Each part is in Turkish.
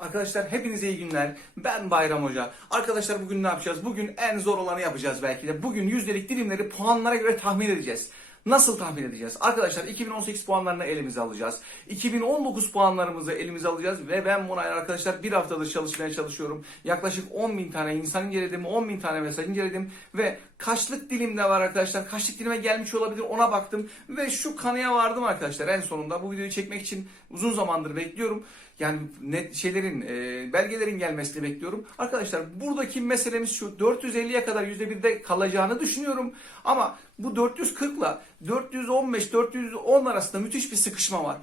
Arkadaşlar hepinize iyi günler. Ben Bayram Hoca. Arkadaşlar bugün ne yapacağız? Bugün en zor olanı yapacağız belki de. Bugün yüzdelik dilimleri puanlara göre tahmin edeceğiz. Nasıl tahmin edeceğiz? Arkadaşlar 2018 puanlarını elimize alacağız. 2019 puanlarımızı elimize alacağız ve ben buna arkadaşlar bir haftadır çalışmaya çalışıyorum. Yaklaşık 10 bin tane insan inceledim, 10 bin tane mesaj inceledim ve kaçlık dilimde var arkadaşlar. Kaçlık dilime gelmiş olabilir ona baktım ve şu kanıya vardım arkadaşlar en sonunda. Bu videoyu çekmek için uzun zamandır bekliyorum. Yani net şeylerin, e, belgelerin gelmesini bekliyorum. Arkadaşlar buradaki meselemiz şu. 450'ye kadar %1'de kalacağını düşünüyorum. Ama bu 440 ile 415, 410 arasında müthiş bir sıkışma var.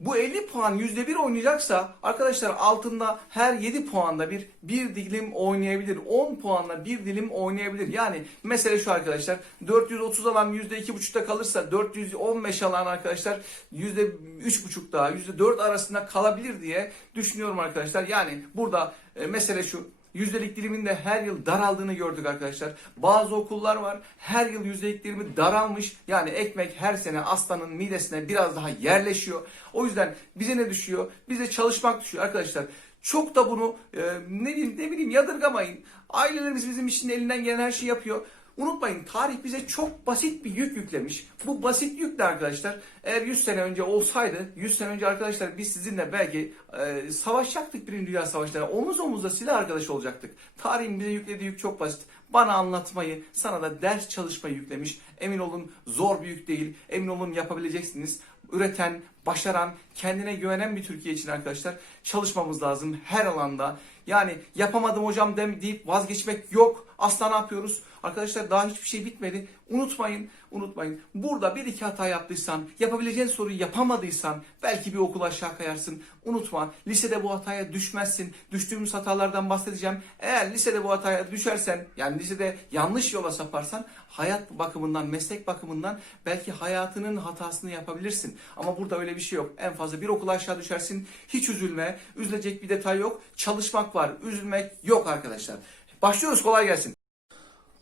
Bu 50 puan %1 oynayacaksa arkadaşlar altında her 7 puanda bir bir dilim oynayabilir. 10 puanla bir dilim oynayabilir. Yani mesele şu arkadaşlar 430 alan %2,5'ta kalırsa 415 alan arkadaşlar %3,5 daha %4 arasında kalabilir diye düşünüyorum arkadaşlar. Yani burada e, mesele şu Yüzdelik dilimin de her yıl daraldığını gördük arkadaşlar. Bazı okullar var her yıl yüzdelik dilimi daralmış. Yani ekmek her sene aslanın midesine biraz daha yerleşiyor. O yüzden bize ne düşüyor? Bize çalışmak düşüyor arkadaşlar. Çok da bunu e, ne bileyim ne bileyim yadırgamayın. Ailelerimiz bizim için elinden gelen her şeyi yapıyor. Unutmayın tarih bize çok basit bir yük yüklemiş. Bu basit yük de arkadaşlar eğer 100 sene önce olsaydı 100 sene önce arkadaşlar biz sizinle belki e, savaşacaktık Birinci Dünya Savaşları'na. Omuz omuzda silah arkadaş olacaktık. Tarihin bize yüklediği yük çok basit. Bana anlatmayı, sana da ders çalışmayı yüklemiş. Emin olun zor bir yük değil. Emin olun yapabileceksiniz. Üreten, başaran, kendine güvenen bir Türkiye için arkadaşlar çalışmamız lazım her alanda. Yani yapamadım hocam dem deyip vazgeçmek yok. Asla ne yapıyoruz? Arkadaşlar daha hiçbir şey bitmedi. Unutmayın, unutmayın. Burada bir iki hata yaptıysan, yapabileceğin soruyu yapamadıysan belki bir okul aşağı kayarsın. Unutma, lisede bu hataya düşmezsin. Düştüğümüz hatalardan bahsedeceğim. Eğer lisede bu hataya düşersen, yani lisede yanlış yola saparsan, hayat bakımından, meslek bakımından belki hayatının hatasını yapabilirsin. Ama burada öyle bir şey yok. En fazla bir okul aşağı düşersin. Hiç üzülme. Üzülecek bir detay yok. Çalışmak var. Üzülmek yok arkadaşlar. Başlıyoruz. Kolay gelsin.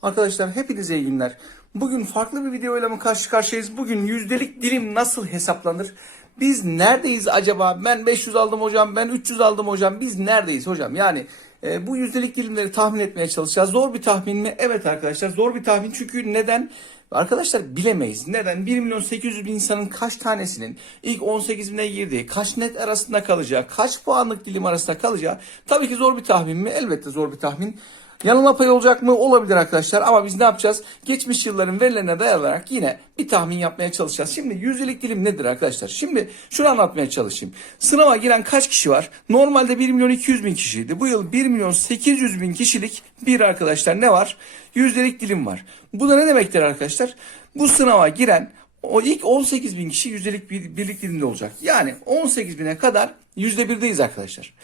Arkadaşlar hepinize iyi günler. Bugün farklı bir videoyla mı karşı karşıyayız? Bugün yüzdelik dilim nasıl hesaplanır? Biz neredeyiz acaba? Ben 500 aldım hocam, ben 300 aldım hocam. Biz neredeyiz hocam? Yani e, bu yüzdelik dilimleri tahmin etmeye çalışacağız. Zor bir tahmin mi? Evet arkadaşlar zor bir tahmin. Çünkü neden? Arkadaşlar bilemeyiz. Neden? 1 milyon 800 bin insanın kaç tanesinin ilk 18 bine girdiği, kaç net arasında kalacağı, kaç puanlık dilim arasında kalacağı tabii ki zor bir tahmin mi? Elbette zor bir tahmin. Yanılma payı olacak mı? Olabilir arkadaşlar ama biz ne yapacağız? Geçmiş yılların verilerine dayanarak yine bir tahmin yapmaya çalışacağız. Şimdi yüzdelik dilim nedir arkadaşlar? Şimdi şunu anlatmaya çalışayım. Sınava giren kaç kişi var? Normalde 1 milyon 200 bin kişiydi. Bu yıl 1 milyon 800 bin kişilik bir arkadaşlar ne var? Yüzdelik dilim var. Bu da ne demektir arkadaşlar? Bu sınava giren o ilk 18 bin kişi yüzdelik bir, birlik dilimde olacak. Yani 18 bine kadar yüzde birdeyiz arkadaşlar.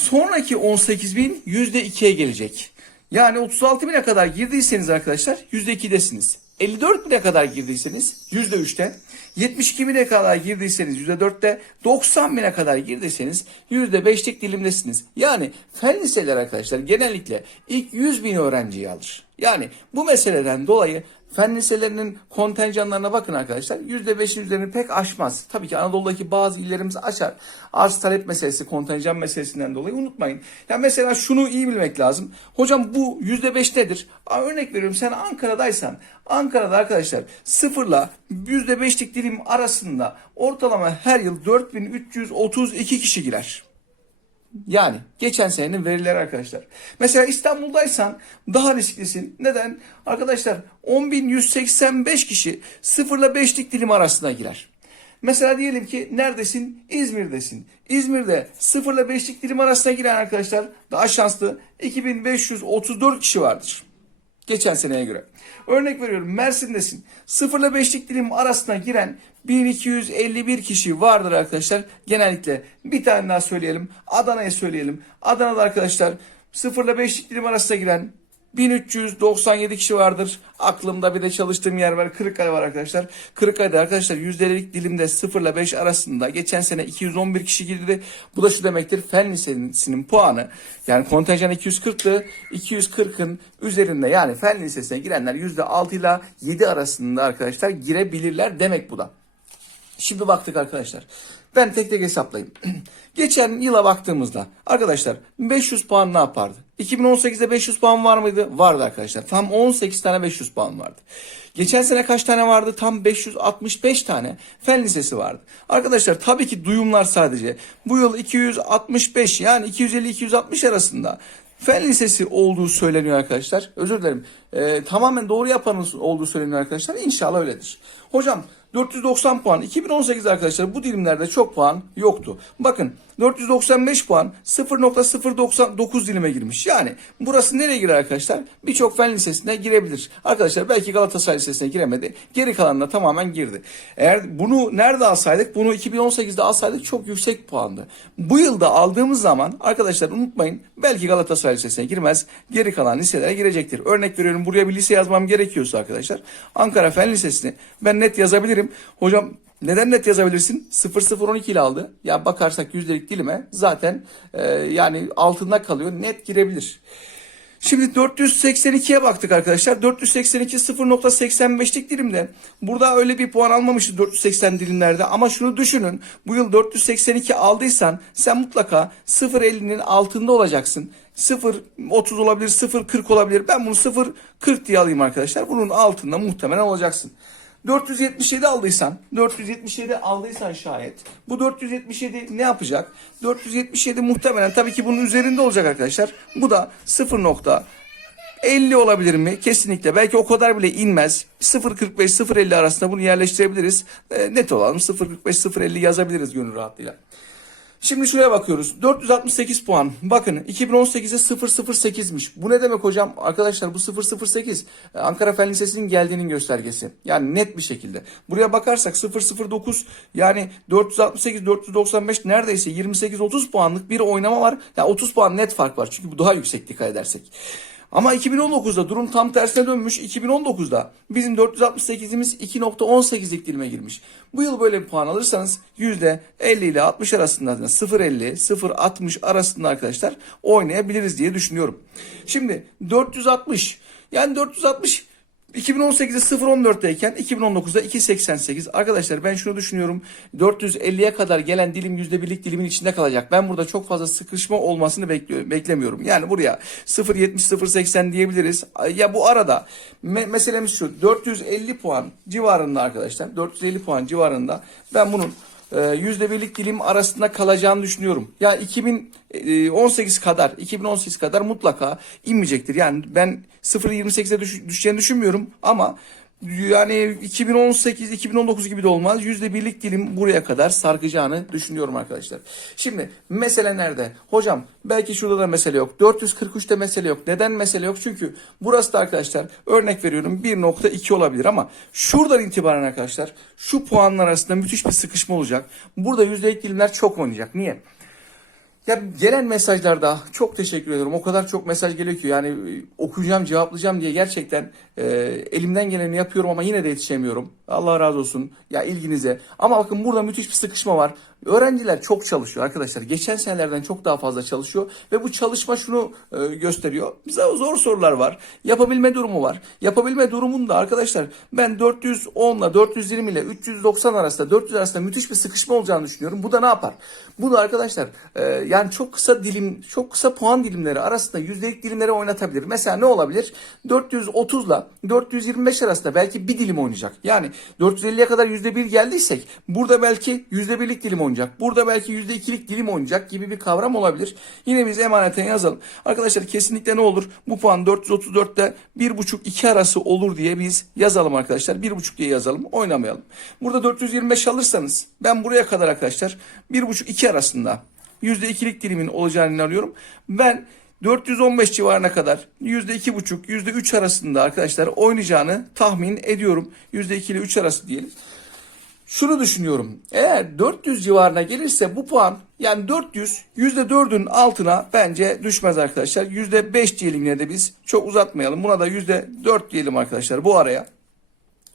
Sonraki 18 bin yüzde ikiye gelecek. Yani 36 bine kadar girdiyseniz arkadaşlar yüzde ikidesiniz. 54 bine kadar girdiyseniz yüzde üçte. 72 bine kadar girdiyseniz yüzde dörtte. 90 bine kadar girdiyseniz yüzde beşlik dilimdesiniz. Yani fen liseler arkadaşlar genellikle ilk 100 bin öğrenciyi alır. Yani bu meseleden dolayı fen liselerinin kontenjanlarına bakın arkadaşlar. %5'in üzerini pek aşmaz. Tabii ki Anadolu'daki bazı illerimiz açar. Arz talep meselesi, kontenjan meselesinden dolayı unutmayın. Ya mesela şunu iyi bilmek lazım. Hocam bu %5 nedir? Örnek veriyorum sen Ankara'daysan Ankara'da arkadaşlar sıfırla %5'lik dilim arasında ortalama her yıl 4332 kişi girer. Yani geçen senenin verileri arkadaşlar. Mesela İstanbul'daysan daha risklisin. Neden? Arkadaşlar 10.185 kişi 0 ile 5'lik dilim arasına girer. Mesela diyelim ki neredesin? İzmir'desin. İzmir'de 0 ile 5'lik dilim arasına giren arkadaşlar daha şanslı 2534 kişi vardır. Geçen seneye göre. Örnek veriyorum Mersin'desin. 0 ile 5'lik dilim arasına giren 1251 kişi vardır arkadaşlar. Genellikle bir tane daha söyleyelim. Adana'yı söyleyelim. Adana'da arkadaşlar 0 ile 5'lik dilim arasına giren 1397 kişi vardır. Aklımda bir de çalıştığım yer var. Kırıkkale var arkadaşlar. Kırıkkale'de arkadaşlar yüzdelik dilimde 0 ile 5 arasında geçen sene 211 kişi girdi. Bu da şu demektir. Fen lisesinin puanı yani kontenjan 240'tı. 240'ın üzerinde yani fen lisesine girenler %6 ile 7 arasında arkadaşlar girebilirler demek bu da. Şimdi baktık arkadaşlar. Ben tek tek hesaplayayım. Geçen yıla baktığımızda arkadaşlar 500 puan ne yapardı? 2018'de 500 puan var mıydı? Vardı arkadaşlar. Tam 18 tane 500 puan vardı. Geçen sene kaç tane vardı? Tam 565 tane fen lisesi vardı. Arkadaşlar tabii ki duyumlar sadece. Bu yıl 265 yani 250-260 arasında fen lisesi olduğu söyleniyor arkadaşlar. Özür dilerim. Ee, tamamen doğru yapanın olduğu söyleniyor arkadaşlar. İnşallah öyledir. Hocam 490 puan. 2018 arkadaşlar bu dilimlerde çok puan yoktu. Bakın 495 puan 0.099 dilime girmiş. Yani burası nereye girer arkadaşlar? Birçok fen lisesine girebilir. Arkadaşlar belki Galatasaray Lisesi'ne giremedi. Geri kalanına tamamen girdi. Eğer bunu nerede alsaydık? Bunu 2018'de alsaydık çok yüksek puandı. Bu yılda aldığımız zaman arkadaşlar unutmayın belki Galatasaray Lisesi'ne girmez. Geri kalan liselere girecektir. Örnek veriyorum buraya bir lise yazmam gerekiyorsa arkadaşlar. Ankara Fen Lisesi'ni ben net yazabilirim. Hocam neden net yazabilirsin? 0012 ile aldı. Ya bakarsak yüzdelik dilime zaten e, yani altında kalıyor. Net girebilir. Şimdi 482'ye baktık arkadaşlar. 482 0.85'lik dilimde. Burada öyle bir puan almamıştı 480 dilimlerde. Ama şunu düşünün. Bu yıl 482 aldıysan sen mutlaka 0.50'nin altında olacaksın. 0.30 olabilir, 0.40 olabilir. Ben bunu 0.40 diye alayım arkadaşlar. Bunun altında muhtemelen olacaksın. 477 aldıysan, 477 aldıysan şayet bu 477 ne yapacak? 477 muhtemelen tabii ki bunun üzerinde olacak arkadaşlar. Bu da 0.50 olabilir mi? Kesinlikle. Belki o kadar bile inmez. 0.45-0.50 arasında bunu yerleştirebiliriz. E, net olalım 0.45-0.50 yazabiliriz gönül rahatlığıyla. Şimdi şuraya bakıyoruz. 468 puan. Bakın 2018'de 008'miş. Bu ne demek hocam? Arkadaşlar bu 008 e, Ankara Fen Lisesi'nin geldiğinin göstergesi. Yani net bir şekilde. Buraya bakarsak 009 yani 468 495 neredeyse 28-30 puanlık bir oynama var. Ya 30 puan net fark var. Çünkü bu daha yüksek dikkat edersek. Ama 2019'da durum tam tersine dönmüş. 2019'da bizim 468'imiz 2.18'lik dilime girmiş. Bu yıl böyle bir puan alırsanız %50 ile 60 arasında yani 0.50 0.60 arasında arkadaşlar oynayabiliriz diye düşünüyorum. Şimdi 460 yani 460 2018'de 0.14'teyken 2019'da 2.88. Arkadaşlar ben şunu düşünüyorum. 450'ye kadar gelen dilim %1'lik dilimin içinde kalacak. Ben burada çok fazla sıkışma olmasını bekliyorum, beklemiyorum. Yani buraya 0.70 0.80 diyebiliriz. Ya bu arada me- meselemiz şu. 450 puan civarında arkadaşlar. 450 puan civarında ben bunun %1'lik dilim arasında kalacağını düşünüyorum. Ya 2018 kadar 2018 kadar mutlaka inmeyecektir. Yani ben 0.28'e düş, düşeceğini düşünmüyorum ama yani 2018 2019 gibi de olmaz. %1'lik dilim buraya kadar sarkacağını düşünüyorum arkadaşlar. Şimdi mesele nerede? Hocam belki şurada da mesele yok. 443'te mesele yok. Neden mesele yok? Çünkü burası da arkadaşlar örnek veriyorum 1.2 olabilir ama şuradan itibaren arkadaşlar şu puanlar arasında müthiş bir sıkışma olacak. Burada yüzdelik dilimler çok oynayacak. Niye? Ya gelen mesajlarda çok teşekkür ediyorum. O kadar çok mesaj geliyor ki yani e, okuyacağım, cevaplayacağım diye gerçekten e, elimden geleni yapıyorum ama yine de yetişemiyorum. Allah razı olsun ya ilginize. Ama bakın burada müthiş bir sıkışma var. Öğrenciler çok çalışıyor arkadaşlar. Geçen senelerden çok daha fazla çalışıyor ve bu çalışma şunu e, gösteriyor. Bize zor sorular var. Yapabilme durumu var. Yapabilme durumunda arkadaşlar ben 410 ile 420 ile 390 arasında 400 arasında müthiş bir sıkışma olacağını düşünüyorum. Bu da ne yapar? Bu da arkadaşlar e, yani çok kısa dilim, çok kısa puan dilimleri arasında yüzdelik dilimleri oynatabilir. Mesela ne olabilir? 430 ile 425 arasında belki bir dilim oynayacak. Yani 450'ye kadar %1 geldiysek burada belki %1'lik dilim oynayacak. Burada belki %2'lik dilim oynayacak gibi bir kavram olabilir. Yine biz emaneten yazalım. Arkadaşlar kesinlikle ne olur? Bu puan 434'te 1.5-2 arası olur diye biz yazalım arkadaşlar. 1.5 diye yazalım. Oynamayalım. Burada 425 alırsanız ben buraya kadar arkadaşlar 1.5-2 arasında %2'lik dilimin olacağını inanıyorum. Ben 415 civarına kadar %2,5, %3 arasında arkadaşlar oynayacağını tahmin ediyorum. %2 ile 3 arası diyelim. Şunu düşünüyorum. Eğer 400 civarına gelirse bu puan yani 400 %4'ün altına bence düşmez arkadaşlar. %5 diyelim yine de biz. Çok uzatmayalım. Buna da %4 diyelim arkadaşlar bu araya.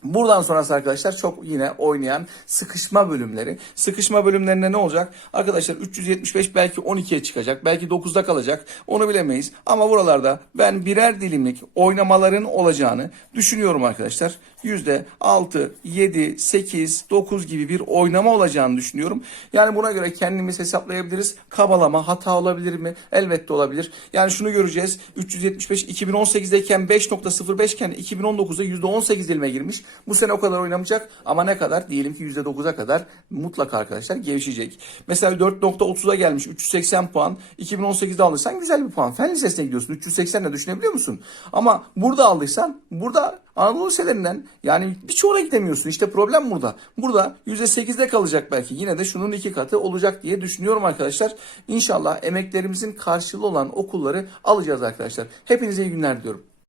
Buradan sonrası arkadaşlar çok yine oynayan sıkışma bölümleri. Sıkışma bölümlerinde ne olacak? Arkadaşlar 375 belki 12'ye çıkacak. Belki 9'da kalacak. Onu bilemeyiz. Ama buralarda ben birer dilimlik oynamaların olacağını düşünüyorum arkadaşlar. Yüzde 6, 7, 8, 9 gibi bir oynama olacağını düşünüyorum. Yani buna göre kendimiz hesaplayabiliriz. Kabalama, hata olabilir mi? Elbette olabilir. Yani şunu göreceğiz. 375 2018'deyken 5.05 iken 2019'da %18 dilime girmiş. Bu sene o kadar oynamayacak ama ne kadar? Diyelim ki %9'a kadar mutlaka arkadaşlar gevşeyecek. Mesela 4.30'a gelmiş 380 puan. 2018'de alırsan güzel bir puan. Fen lisesine gidiyorsun. 380 ne düşünebiliyor musun? Ama burada aldıysan burada Anadolu liselerinden yani birçoğuna gidemiyorsun. İşte problem burada. Burada %8'de kalacak belki. Yine de şunun iki katı olacak diye düşünüyorum arkadaşlar. İnşallah emeklerimizin karşılığı olan okulları alacağız arkadaşlar. Hepinize iyi günler diliyorum.